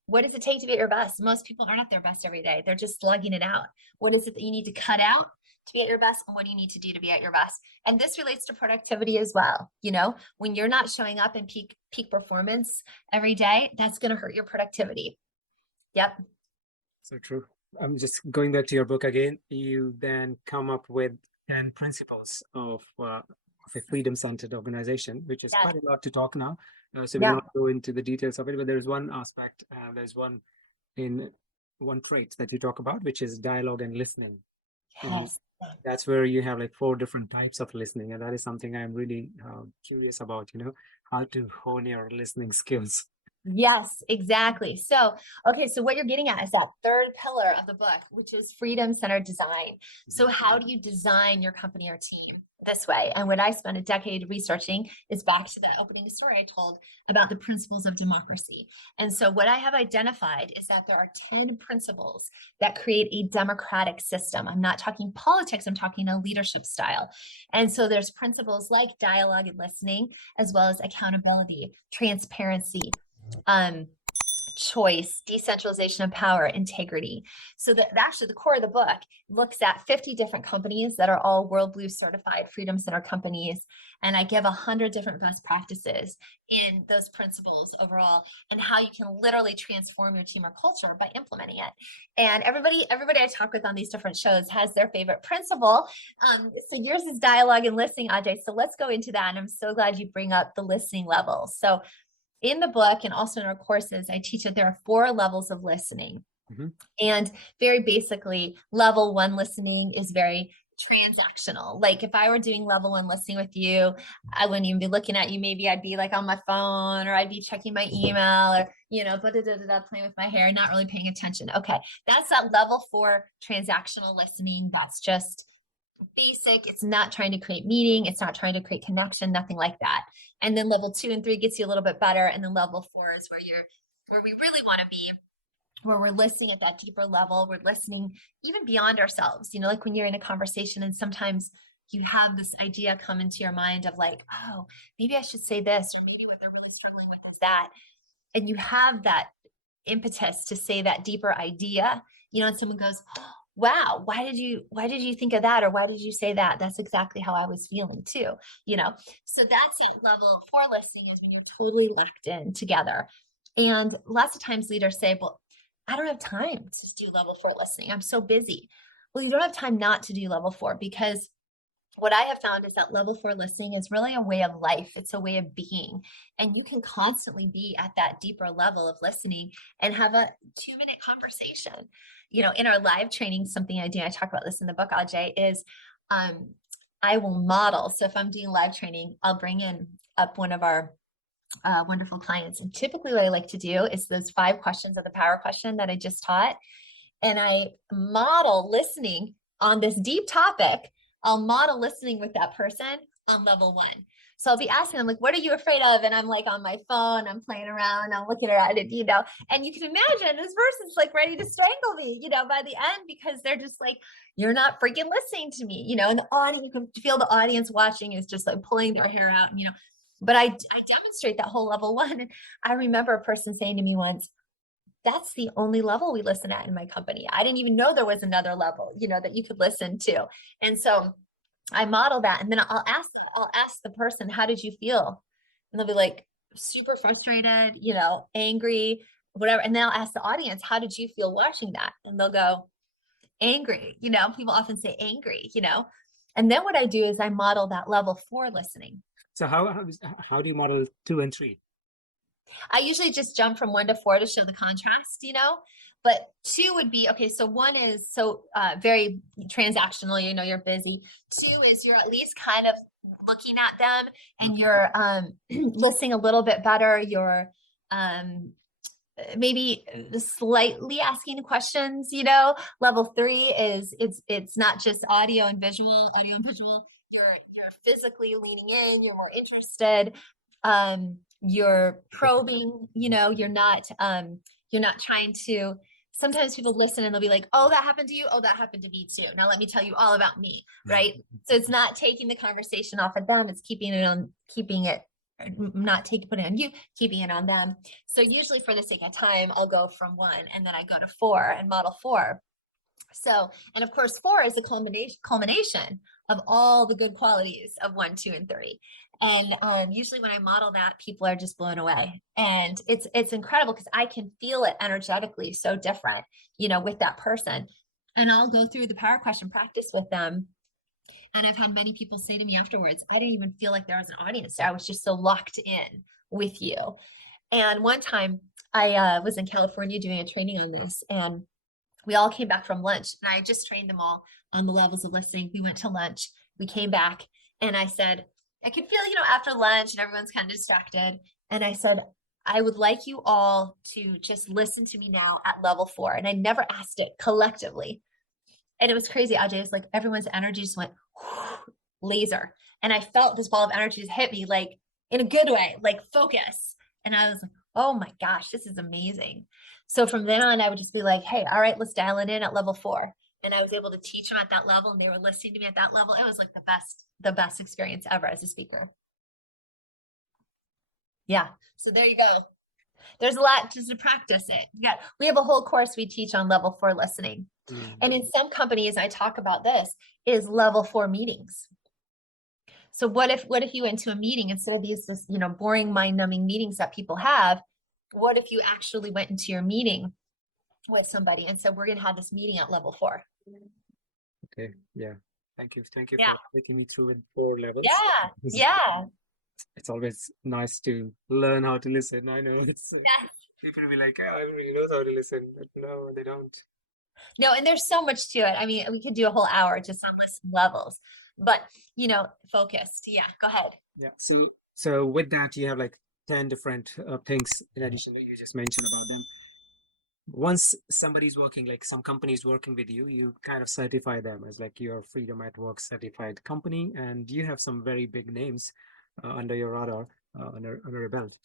what does it take to be at your best? Most people aren't at their best every day. They're just slugging it out. What is it that you need to cut out to be at your best? And what do you need to do to be at your best? And this relates to productivity as well. When you're not showing up in peak performance every day, that's going to hurt your productivity. Yep. So true. I'm just going back to your book again. You then come up with 10 principles of of a freedom-centered organization, which is Yes. quite a lot to talk now. So we'll Yeah. not go into the details of it, but there's one aspect, there's one trait that you talk about, which is dialogue and listening. And Yes. that's where you have like 4 different types of listening. And that is something I'm really curious about, how to hone your listening skills. Yes, exactly. So, okay, so what you're getting at is that third pillar of the book, which is freedom-centered design. So how do you design your company or team this way? And what I spent a decade researching is back to the opening story I told about the principles of democracy. And so what I have identified is that there are 10 principles that create a democratic system. I'm not talking politics, I'm talking a leadership style. And so there's principles like dialogue and listening, as well as accountability, transparency, choice, decentralization of power, integrity. So that actually the core of the book looks at 50 different companies that are all WorldBlu certified freedom center companies. And I give 100 different best practices in those principles overall, and how you can literally transform your team or culture by implementing it. And everybody I talk with on these different shows has their favorite principle. So yours is dialogue and listening, Ajay. So let's go into that. And I'm so glad you bring up the listening level. So in the book and also in our courses, I teach that there are 4 levels of listening. Mm-hmm. And very basically, level 1 listening is very transactional. Like if I were doing level 1 listening with you, I wouldn't even be looking at you. Maybe I'd be like on my phone, or I'd be checking my email, or, playing with my hair, not really paying attention. Okay. That's that level 4 transactional listening. That's just basic. It's not trying to create meaning. It's not trying to create connection, nothing like that. And then level 2 and 3 gets you a little bit better. And then level 4 is where we really want to be, where we're listening at that deeper level. We're listening even beyond ourselves, like when you're in a conversation and sometimes you have this idea come into your mind of like, oh, maybe I should say this, or maybe what they're really struggling with is that. And you have that impetus to say that deeper idea, and someone goes, oh, wow, why did you think of that? Or why did you say that? That's exactly how I was feeling too, So that's at level 4 listening, is when you're totally locked in together. And lots of times leaders say, well, I don't have time to do level 4 listening. I'm so busy. Well, you don't have time not to do level 4, because what I have found is that level 4 listening is really a way of life. It's a way of being. And you can constantly be at that deeper level of listening and have a 2-minute conversation. In our live training, something I do, I talk about this in the book, Ajay, is I will model. So if I'm doing live training, I'll bring up one of our wonderful clients. And typically what I like to do is those 5 questions of the power question that I just taught. And I model listening on this deep topic. I'll model listening with that person on level 1. So I'll be asking them, like, what are you afraid of? And I'm like on my phone, I'm playing around, I'm looking at it, and you can imagine this person's like ready to strangle me, by the end, because they're just like, you're not freaking listening to me, and the audience, you can feel the audience watching is just like pulling their hair out, but I demonstrate that whole level 1. And I remember a person saying to me once, that's the only level we listen at in my company. I didn't even know there was another level, that you could listen to. And so I model that. And then I'll ask the person, how did you feel? And they'll be like, super frustrated, angry, whatever. And then I'll ask the audience, how did you feel watching that? And they'll go, angry. People often say angry, and then what I do is I model that level 4 listening. So how do you model 2 and 3? I usually just jump from 1 to 4 to show the contrast, but 2 would be, okay, so 1 is very transactional, you're busy. 2 is you're at least kind of looking at them and you're listening a little bit better. You're maybe slightly asking questions, Level 3 is it's not just audio and visual. You're physically leaning in, you're more interested. You're probing, you're not trying to, sometimes people listen and they'll be like, oh, that happened to you. Oh, that happened to me too. Now let me tell you all about me. Right. So it's not taking the conversation off of them. It's putting it on you, keeping it on them. So usually for the sake of time, I'll go from 1 and then I go to 4 and model 4. So, and of course, 4 is the culmination of all the good qualities of 1, 2, and 3. And usually when I model that, people are just blown away. And it's incredible because I can feel it energetically so different, with that person. And I'll go through the power question practice with them. And I've had many people say to me afterwards, I didn't even feel like there was an audience there. I was just so locked in with you. And one time I was in California doing a training on this, and we all came back from lunch, and I just trained them all on the levels of listening. We went to lunch, we came back, and I said, I could feel, after lunch and everyone's kind of distracted. And I said, I would like you all to just listen to me now at level 4. And I never asked it collectively. And it was crazy. Ajay was like, everyone's energy just went laser. And I felt this ball of energy just hit me like in a good way, like focus. And I was like, oh my gosh, this is amazing. So from then on, I would just be like, hey, all right, let's dial it in at level 4. And I was able to teach them at that level, and they were listening to me at that level. It was like the best experience ever as a speaker. Yeah. So there you go. There's a lot just to practice it. Yeah. We have a whole course we teach on level 4 listening. And in some companies, I talk about this is level 4 meetings. So what if you went to a meeting instead of these just, boring mind-numbing meetings that people have? What if you actually went into your meeting with somebody and said, we're going to have this meeting at level 4? Okay. Yeah. Thank you. Thank you Yeah. for taking me through in 4 levels. Yeah. Yeah. It's always nice to learn how to listen. I know it's Yeah. people will be like, oh, everybody knows how to listen, but no, they don't. No, and there's so much to it. I mean, we could do a whole hour just on listen levels, but focused. Yeah, go ahead. Yeah. So with that, you have like 10 different things in addition that you just mentioned about them. Once somebody's working, like some companies working with you, you kind of certify them as like your Freedom at Work certified company, and you have some very big names under your radar, under your belt,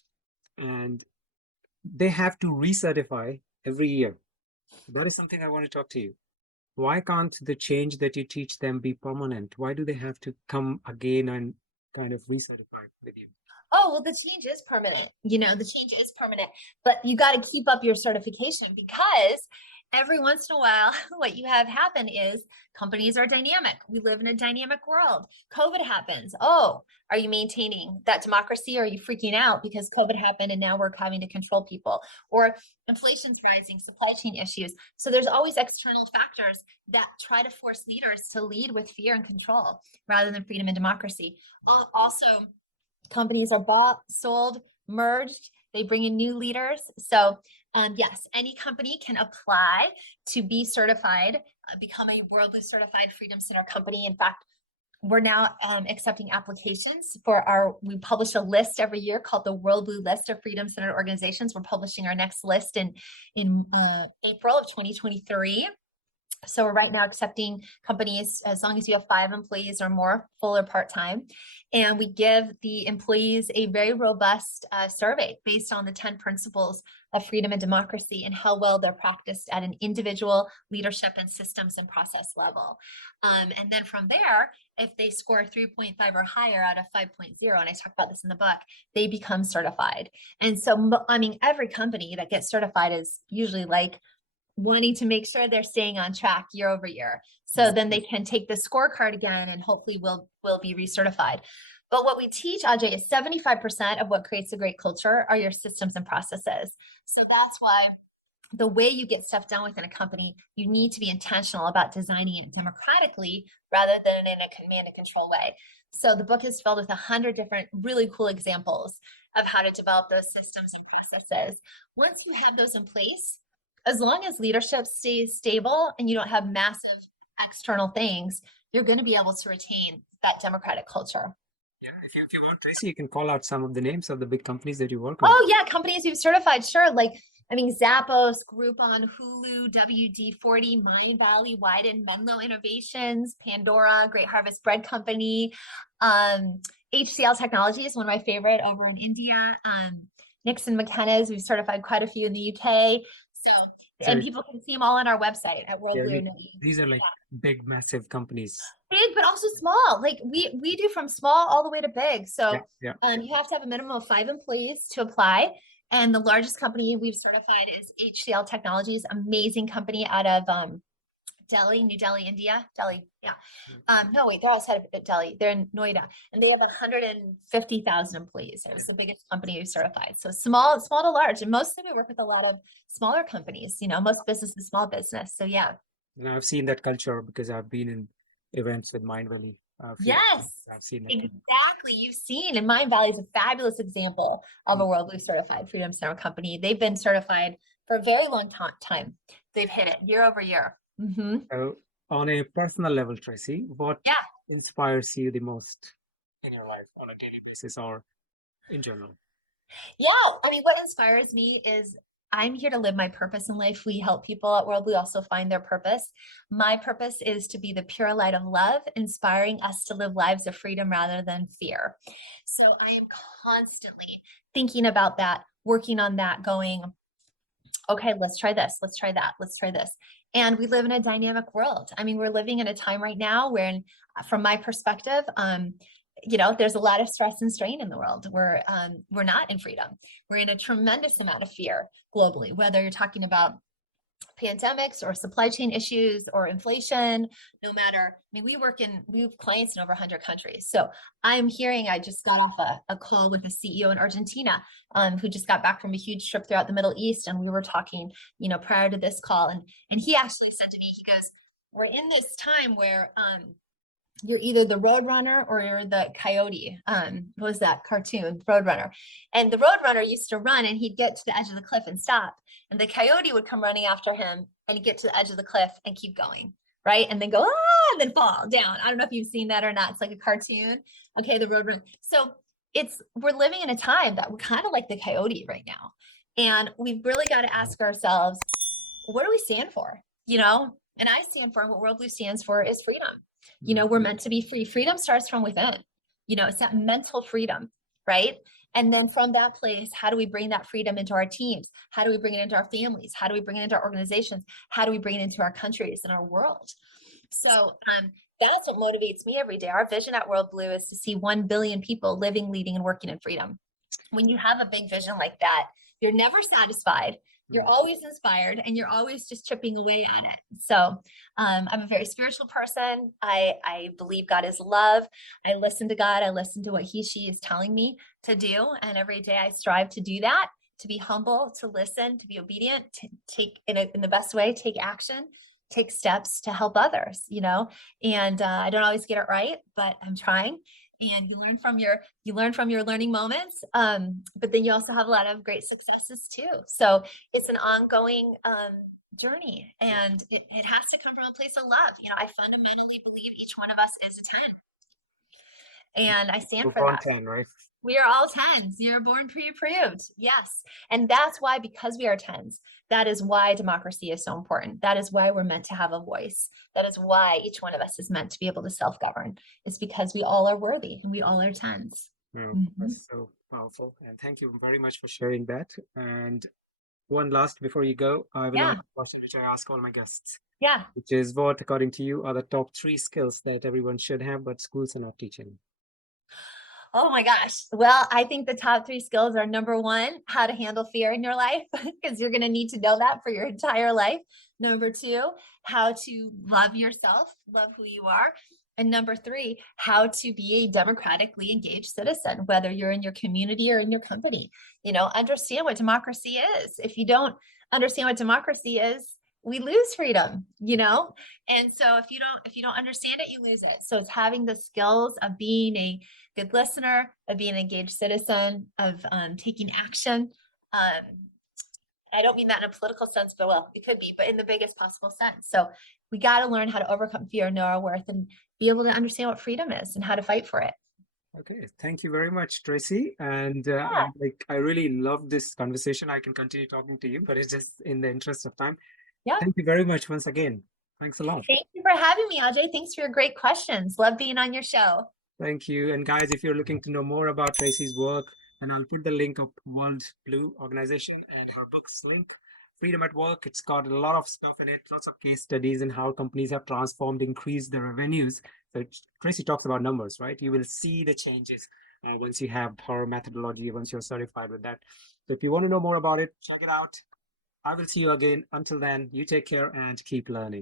and they have to recertify every year. That is something I want to talk to you. Why can't the change that you teach them be permanent? Why do they have to come again and kind of recertify with you? Oh, well, the change is permanent. The change is permanent, but you got to keep up your certification, because every once in a while, what you have happen is companies are dynamic. We live in a dynamic world. COVID happens. Oh, are you maintaining that democracy? Or are you freaking out because COVID happened and now we're having to control people? Or inflation's rising, supply chain issues. So there's always external factors that try to force leaders to lead with fear and control rather than freedom and democracy. Also, companies are bought, sold, merged. They bring in new leaders. So yes, any company can apply to be certified, become a WorldBlu certified Freedom Center company. In fact, we're now accepting applications we publish a list every year called the WorldBlu list of Freedom Center organizations. We're publishing our next list in April of 2023. So we're right now accepting companies as long as you have 5 employees or more, full or part-time. And we give the employees a very robust survey based on the 10 principles of freedom and democracy and how well they're practiced at an individual, leadership, and systems and process level. And then from there, if they score 3.5 or higher out of 5.0, and I talk about this in the book, they become certified. And so, every company that gets certified is usually like wanting to make sure they're staying on track year over year. So then they can take the scorecard again and hopefully will be recertified. But what we teach, Ajay, is 75% of what creates a great culture are your systems and processes. So that's why the way you get stuff done within a company, you need to be intentional about designing it democratically rather than in a command and control way. So the book is filled with 100 different really cool examples of how to develop those systems and processes. Once you have those in place, as long as leadership stays stable and you don't have massive external things, you're going to be able to retain that democratic culture. Yeah, if you want, Tracy, you can call out some of the names of the big companies that you work with. Oh yeah, companies you've certified, sure. Like, Zappos, Groupon, Hulu, WD-40, Mindvalley, Wyden, Menlo Innovations, Pandora, Great Harvest Bread Company, HCL Technology is one of my favorite over in India. Nixon McKenna's, we've certified quite a few in the UK. And people can see them all on our website at WorldBlu. These are like big, massive companies. Big, but also small. Like we do from small all the way to big. So you have to have a minimum of 5 employees to apply. And the largest company we've certified is HCL Technologies, amazing company out of Delhi, New Delhi, India. Delhi, yeah. No, wait, they're outside of Delhi. They're in Noida, and they have 150,000 employees. It's the biggest company we've certified. So small to large, and mostly we work with a lot of smaller companies. Most business is small business. So yeah. And I've seen that culture because I've been events with Mindvalley. A few Yes, I've seen it. exactly. You've seen, and Mindvalley is a fabulous example of a Mm. WorldBlu certified Freedom Center company. They've been certified for a very long time. They've hit it year over year. So, on a personal level, Tracy, what Yeah. inspires you the most in your life on a daily basis or in general? Yeah. I mean, what inspires me is I'm here to live my purpose in life. We help people at WorldBlu also find their purpose. My purpose is to be the pure light of love, inspiring us to live lives of freedom rather than fear. So I am constantly thinking about that, working on that, going, okay, let's try this, let's try that, let's try this. And we live in a dynamic world. I mean, we're living in a time right now where, from my perspective, there's a lot of stress and strain in the world. We're not in freedom. We're in a tremendous amount of fear globally, whether you're talking about pandemics or supply chain issues or inflation, no matter, I mean, we have clients in over 100 countries. So I just got off a call with a CEO in Argentina who just got back from a huge trip throughout the Middle East. And we were talking, prior to this call. And he actually said to me, he goes, we're in this time where you're either the roadrunner or you're the coyote. What was that cartoon, Roadrunner? And the roadrunner used to run and he'd get to the edge of the cliff and stop. And the coyote would come running after him and he'd get to the edge of the cliff and keep going, right? And then go, and then fall down. I don't know if you've seen that or not. It's like a cartoon. Okay, the roadrunner. So we're living in a time that we're kind of like the coyote right now. And we've really got to ask ourselves, what do we stand for? And I stand for, what WorldBlu stands for is freedom. We're meant to be free. Freedom starts from within. It's that mental freedom, right? And then from that place, how do we bring that freedom into our teams? How do we bring it into our families? How do we bring it into our organizations? How do we bring it into our countries and our world? So that's what motivates me every day. Our vision at WorldBlu is to see 1 billion people living, leading, and working in freedom. When you have a big vision like that, you're never satisfied. You're always inspired and you're always just chipping away at it. So I'm a very spiritual person. I believe God is love. I listen to God. I listen to what she is telling me to do. And every day I strive to do that, to be humble, to listen, to be obedient, to take in the best way, take action, take steps to help others, and I don't always get it right, but I'm trying. And you learn from your learning moments, but then you also have a lot of great successes too. So it's an ongoing journey, and it has to come from a place of love. I fundamentally believe each one of us is a 10, and I stand for that. 10, right? We are all 10s. You're born pre-approved. Yes. And that's why, because we are 10s, that is why democracy is so important. That is why we're meant to have a voice. That is why each one of us is meant to be able to self-govern. It's because we all are worthy and we all are 10s. That's so powerful. And thank you very much for sharing that. And one last before you go, I will ask a question which I ask all my guests. Yeah. Which is, what, according to you, are the top 3 skills that everyone should have, but schools are not teaching? Oh my gosh. Well, I think the top 3 skills are: number 1, how to handle fear in your life, because you're going to need to know that for your entire life. Number 2, how to love yourself, love who you are. And number 3, how to be a democratically engaged citizen, whether you're in your community or in your company. Understand what democracy is. If you don't understand what democracy is, we lose freedom, and so if you don't understand it, you lose it. So it's having the skills of being a good listener, of being an engaged citizen, of taking action. I don't mean that in a political sense, but well, it could be, but in the biggest possible sense. So we got to learn how to overcome fear, know our worth, and be able to understand what freedom is and how to fight for it. Okay, thank you very much, Tracy. And I really love this conversation. I can continue talking to you, but it's just in the interest of time. Yeah. Thank you very much once again. Thanks a lot. Thank you for having me, Ajay. Thanks for your great questions. Love being on your show. Thank you. And guys, if you're looking to know more about Tracy's work, and I'll put the link of WorldBlu organization and her books link, Freedom at Work. It's got a lot of stuff in it, lots of case studies and how companies have transformed, increased their revenues. So Tracy talks about numbers, right? You will see the changes once you have her methodology, once you're certified with that. So if you want to know more about it, check it out. I will see you again. Until then, you take care and keep learning.